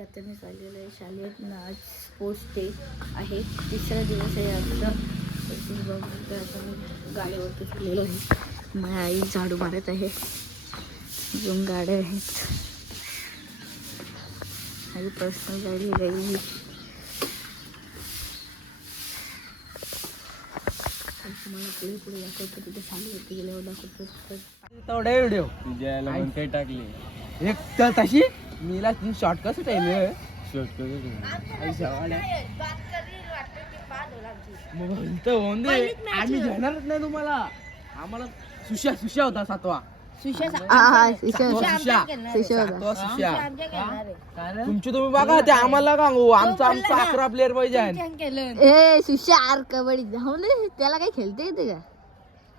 आता मी चाललेलो आहे शाळेत. आज स्पोर्ट्स डे आहे, तिसरा दिवस आहे आजचा. बघून आता मी गाडीवरती चाललेलो आहे. माझी आई झाडू मारत आहे. दोन गाड्या आहेत, माझी पर्सनल गाडी आहे. तुम्हाला पुढे पुढे दाखवतो, तिथे शाळेवरती गेल्यावर दाखवतो. तेवढा व्हिडिओ तुझ्या म्हणते टाकली एक तर तशी मीला शॉर्ट कसं टाइम म्हणतो आम्ही घेणारच नाही तुम्हाला. आम्हाला सुशा होता सातवा. तुमची तुम्ही बघा, ते आम्हाला सांगू. आमचा 11 प्लेअर पाहिजे. सुशार कबड्डी जाऊन त्याला काय खेळते येते का?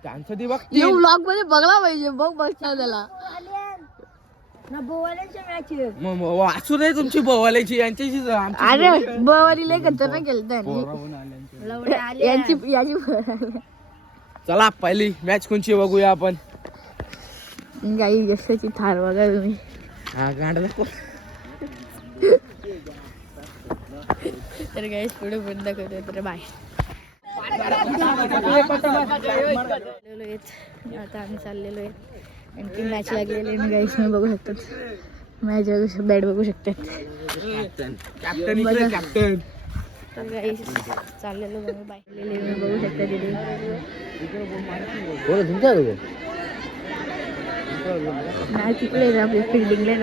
त्यांचं ती बघ ब्लॉग मध्ये बघला पाहिजे. बघणार त्याला वाचू नाही तुमची बवाल्याची यांच्याशी. अरे बवाली लय खतरनाक खेळतात यांची याची. चला पहिली मॅच कोणची बघूया आपण. गाई कशाची थार बघा तुम्ही. तर गाईस पुढे बंद करतो. तर बाय. आता आम्ही चाललेलो आहे. आणखी मॅच लागलेली आहे. गाईस मी बघू शकतात मॅच बॅट बघू शकतात. कॅप्टन तर गाईस चाललेलो बाय. मी बघू शकता तिथे नाही तिकडे आपले फिल्डिंगला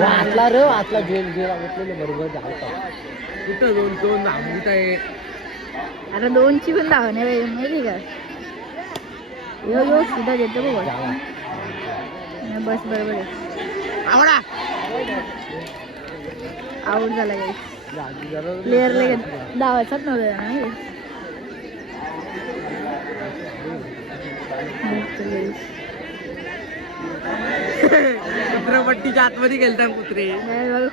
वाचला रे वाचला. बरोबर कुठं दोन आहे. आता 2ची पण धावणे माहिती का? यो सुद्धा देतो बघा. बस बरोबर आहे. आऊट झाला काही प्लेअरला धावायचाच नव्हता. कुत्र्यापट्टीच्या आतमध्ये गेलता कुत्रे.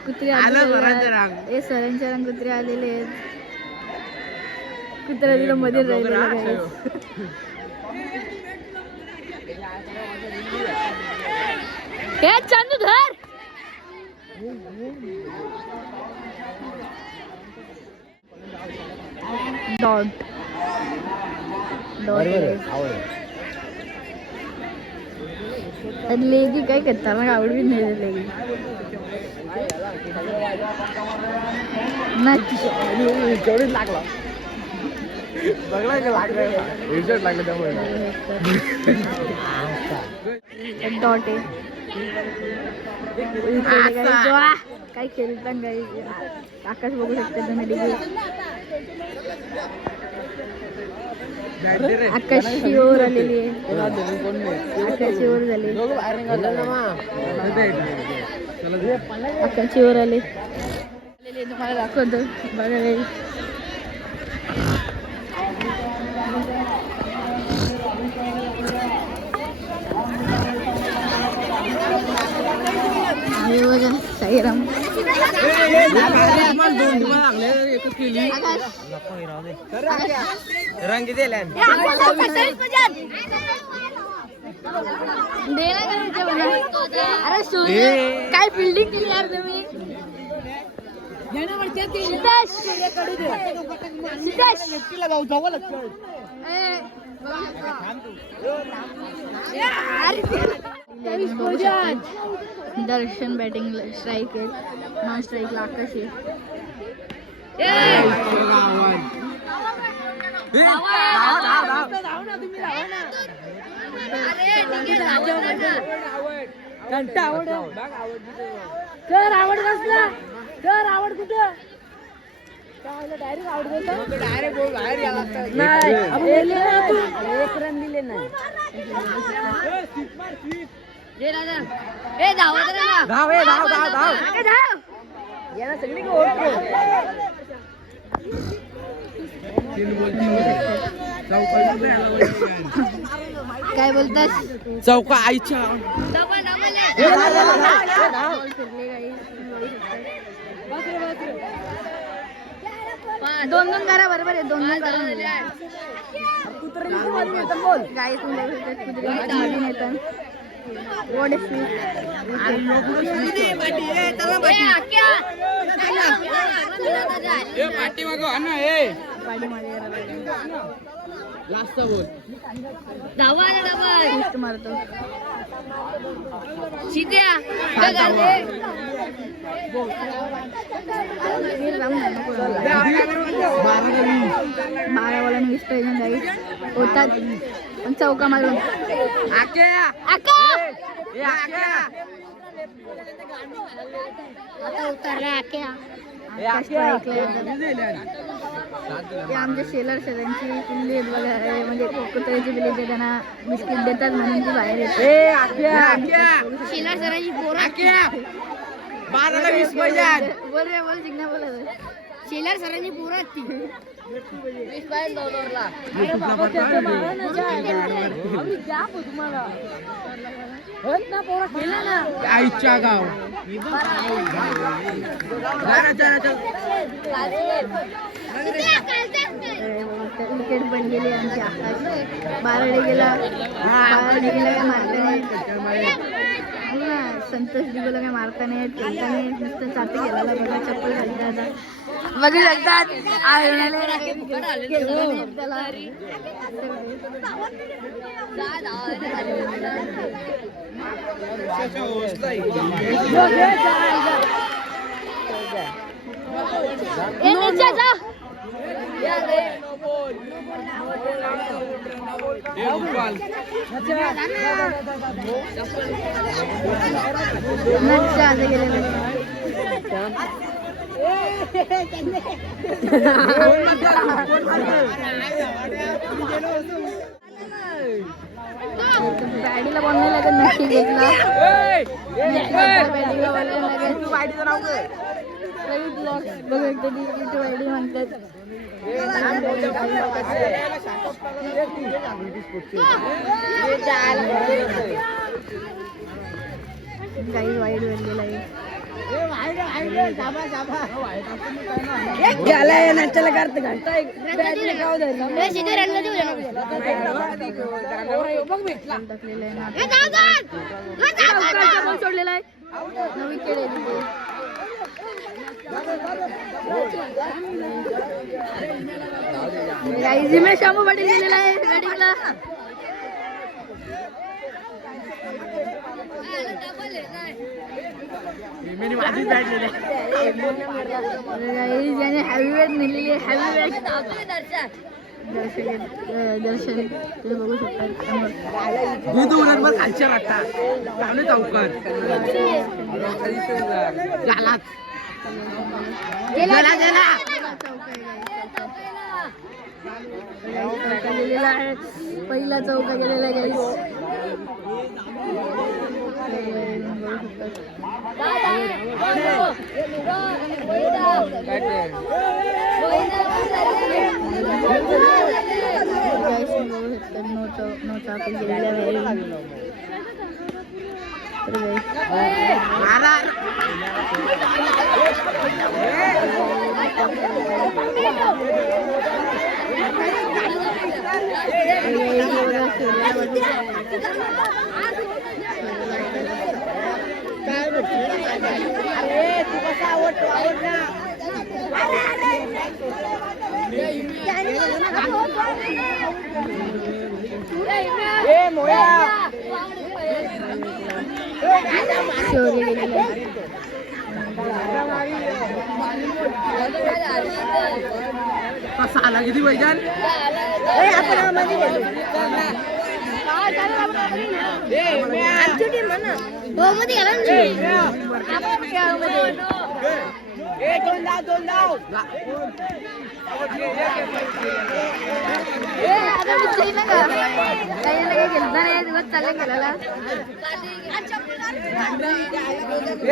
कुत्रे सरांच्या रंग कुत्रे आलेले आहेत. कुत्रा तिला मध्ये राहिलेला. चांदू धर. डॉट लेगी काय करता मग आवड भी नाही लेगी लागला लागलं त्यामुळे डॉट आहे. काय खेळता काही आकाश बघू शकते तुम्ही. आकाशी ओव्हर आलेली आहे. आकाशी ओव्हर झाली. आकाशी ओव्हर आले तुम्हाला दाखवतो बघा. बघा साईराम रंग दिल्या. अरे काय फिल्डिंग केली यार तुम्ही. दर्शन बॅटिंग स्ट्राईक आहे. नॉन स्ट्राईकला आकाश आहे. आवड कसला तर आवड कुठं डायरेक्ट आवड एक रन दिले नाही. काय बोलतास चौका आईच्या. दोन करा बरोबर आहे. दोन करा गाई What is it? पाठी मागो अण्णा ए पाठीमागे लास्ट बोल twist मारतो. बारावाला 20 पाहिजे गाईड होतात पण चौका मारून आता उतरला आमच्या शेलर शेजांची पिल्ली आहेत बघा म्हणजे कुत्र्याची पिल्ली ते त्यांना बिस्किट देतात म्हणून ती बाहेर येते. शेलर सरांची पोरं 12ला 20 पाहिजे बोल रे बोल जिंकण्या बोलत शेलर सरांची पोरं आहेत ती 20 पाहिजे दोनवरला आईच्या गाव विकेट पण गेली आमची आकाश बाराडे गेला काय मारता नाही संतोष दिगोला काय मारता नाही खेळता नाही नुसतं चापी गेला बघा चप्पल घालता आता बघू शकतात त्याला बॅडीला बॉल नाही लागत नक्की घेतला बघ एकदा बॅडी म्हणतात काही वाईट वेळलेला आहे सोडलेला आहे नवी खेळ जिमेश शामू पाटील गेलेला आहे बॅटिंगला याने हॅवीवेट नेलेली हॅवीवेट दर्शन तुम्ही बघू शकता खालच्या वाटतात चौकात गेलेला आहे पहिला चौका गेलेला आहे आला किती पाहिजे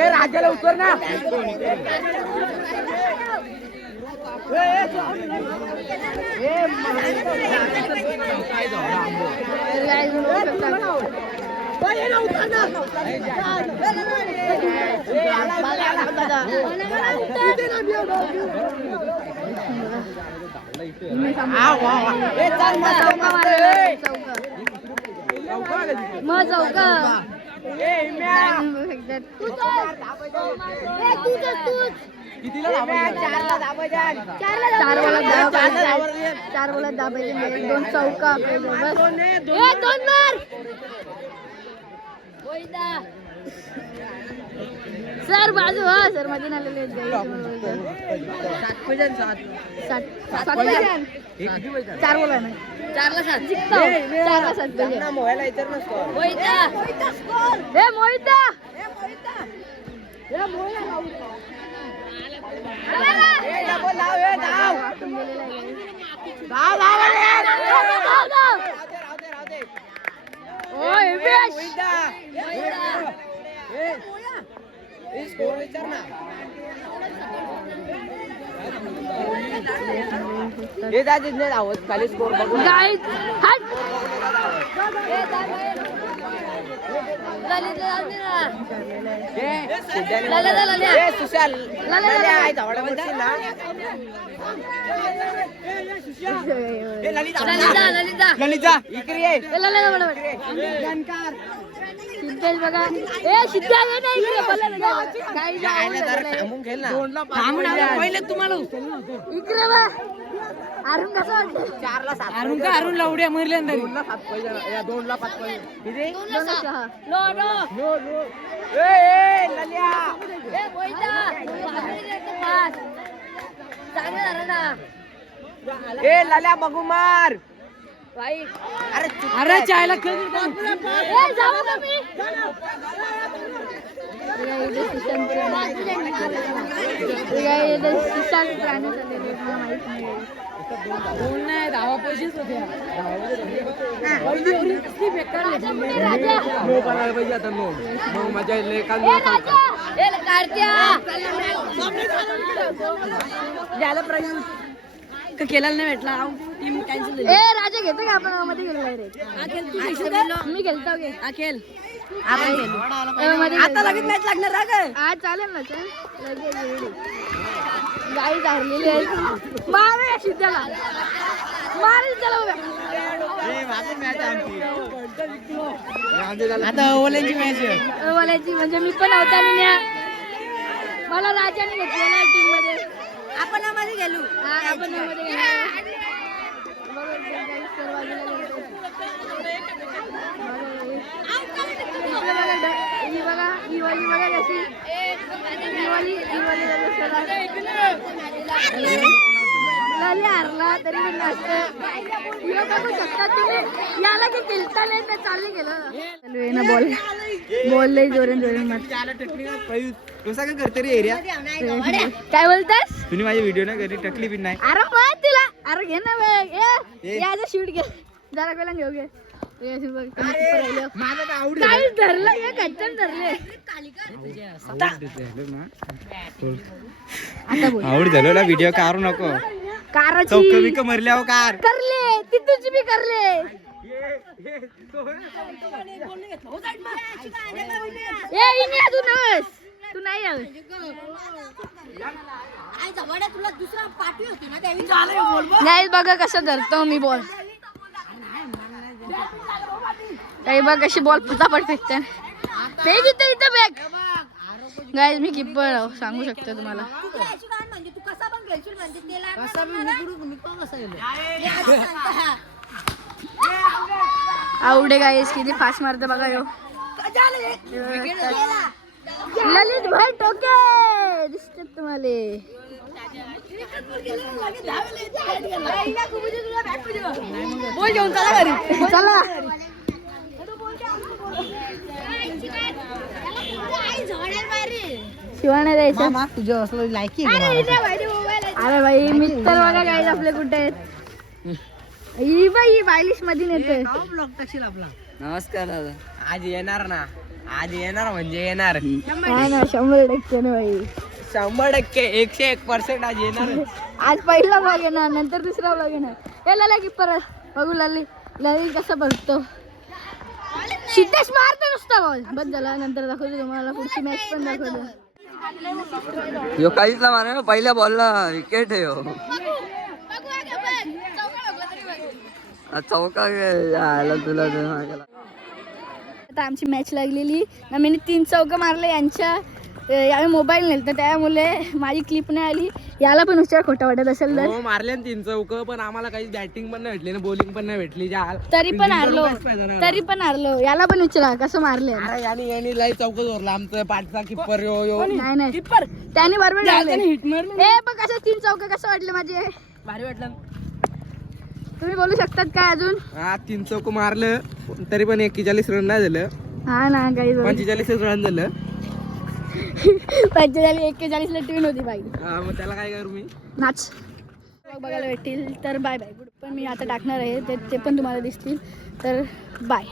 राजाला उतर ना येतात. कितीला दाबायचं? चार बोला दाबायचे. 2 चौका आपल्या बस. दोन मार. सर बाजू हा सर मध्ये आलेले आहेत. चार बोला ना. 4ला 7 जिंकतो. 4ला 7 पाहिजे. मोहिता खाली स्कोर बघू. ललिता इकडे ये. सिद्धेश बघा. सिद्धा पहिले तुम्हाला इकडे बा. अरुण कसं वाटतं? 4ला 7. अरुण लावड्या मरल्या 2ला 7 पाहिजे. 2ला 5 पाहिजे. किती? 2ला 6. नो ललिया लल्या बघू मार. अरे चायला जाऊ का मी? धावा पैसेच होते. नो करायला पाहिजे आता. नो मग मजा येईल. केला नाही भेटला. टीम कॅन्सल झाली. राजा घेतो का आपण मध्ये गेलो डायरेक्ट? मी गेलतो गे. अखेल आता लगेच मॅच लागणार आज चालेल ना. चल गाडी धारलेली आहे. मार सिद्धाला. मार त्याला उभ्या. आता ओल्यांची मॅच आहे. बोलायची म्हणजे मी पण होता मला राजाने घेतलेला टीम मध्ये. आपण मध्ये गेलो. आपण मध्ये गेलो. ही बघा दिवाळी बघा कशी. दिवाळी हरला तरी पण जास्त बघू शकता तुम्ही. याला की खेळता नाही तर चालले गेलं ना. बॉल लई जोरेन मत. करते रे एरिया. काय बोलतास? तुम्ही माझी व्हिडिओ ना कधी टकली पण नाही. अरे मग तिला. अरे घे ना बॅग. याचा शूट घे जरा पहिला घेऊ घे. काय धरलं हे कच्चन धरले. आवड झालो ना व्हिडिओ काढू नको. कारची मरल्या कार करले ती तुझी बी करले. तू नाही नाही बघा कसं धरतो मी बॉल. काही बघ कशी बॉल फटाफट फेकते. इथं बॅग गाईज मी किपर सांगू शकतो तुम्हाला. आवडे गाईज किती फास्ट मारते बघा यो. ललित भाई टोके दिसतात तुम्हाला. बोल घेऊन चला घरी. चला शिवाने द्यायचं. तुझ्या असलं लायकी. अरे भाई मित्र बघा गाईज आपले कुठे आहेत. ही बाई बायलिश मध्ये नेते. नमस्कार दादा. आज येणार ना. आज येणार म्हणजे येणार. हा ना 100% ना भाई. 100% 101% आज येणार. आज पहिला ब्लॉग येणार नंतर दुसरा ब्लॉग येणार. हे लाला की परत बघू लली कसं बघतो. सिद्धेश मारतो नुसता बॉल. बस झाला नंतर दाखवतो तुम्हाला. पुढची मॅच पण दाखवतो. यो काहीच ना मारा. पहिल्या बॉलला विकेट आहे. चौका तुला आता आमची मॅच लागलेली ना, मी 3 चौका मारले यांच्या यावेळी मोबाईल नाही तर त्यामुळे माझी क्लिप नाही आली. याला पण विचार खोटा वाटत असेल तर. हो मारले 3 चौक, पण आम्हाला काही बॅटिंग पण नाही भेटली ना, बॉलिंग पण नाही भेटली. तरी पण हारलो. याला पण विचारा कसं मारले. यांनी लाई चौक जोरला आमचं पाठचा किप्पर नाही किप्पर त्याने बरोबर हिट मारले. हे बघ कसं 3 चौका कसं वाटले माझे, भारी वाटलं. तुम्ही बोलू शकतात काय अजून? हा 3 चौक मारलं तरी पण 41 रन नाही झालं. हा ना काही 45 रन झालं. 45 41 ला टीम होती बाई. मग त्याला काय करू मी. नाच बघायला भेटतील तर बाय बाय. पण मी आता टाकणार आहे ते पण तुम्हाला दिसतील तर बाय.